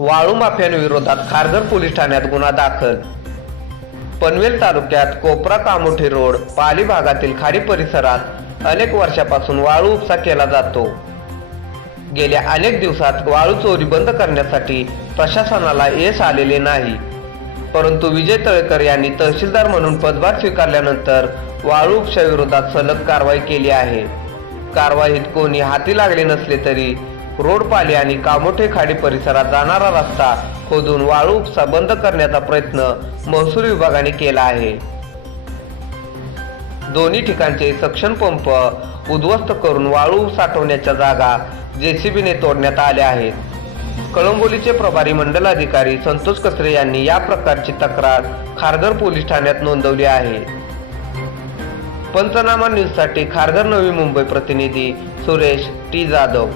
वाळू माफियांविरोधात खारघर पोलीस ठाण्यात गुन्हा दाखल। पनवेल तालुक्यात कोपरा कामोठे रोड पाली भागातील खाडी परिसरात अनेक वर्षापासून वाळू उपसा केला जातो। गेल्या अनेक दिवसात वाळू चोरी बंद करण्यासाठी प्रशासनाला यश आलेले नाही, परंतु विजय तळेकर यांनी तहसीलदार म्हणून पदभार स्वीकारल्यानंतर वाळू उपशाविरोधात सलग कारवाई केली आहे। कारवाईत कोणी हाती लागले नसले तरी रोड पाली आणि कामोठे खाडी परिसरात जाणारा रस्ता खोदून वाळू उपसा बंद करण्याचा प्रयत्न महसूल विभागाने केला आहे। दोन्ही ठिकाणचे सक्शन पंप उद्ध्वस्त करून वाळू साठवण्याच्या जागा जेसीबीने तोडण्यात आल्या आहेत। कळंबोलीचे प्रभारी मंडल अधिकारी संतोष कसरे यांनी या प्रकारची तक्रार खारघर पोलीस ठाण्यात नोंदवली आहे। पंचनामा न्यूजसाठी खारघर नवी मुंबई प्रतिनिधी सुरेश टी जाधव।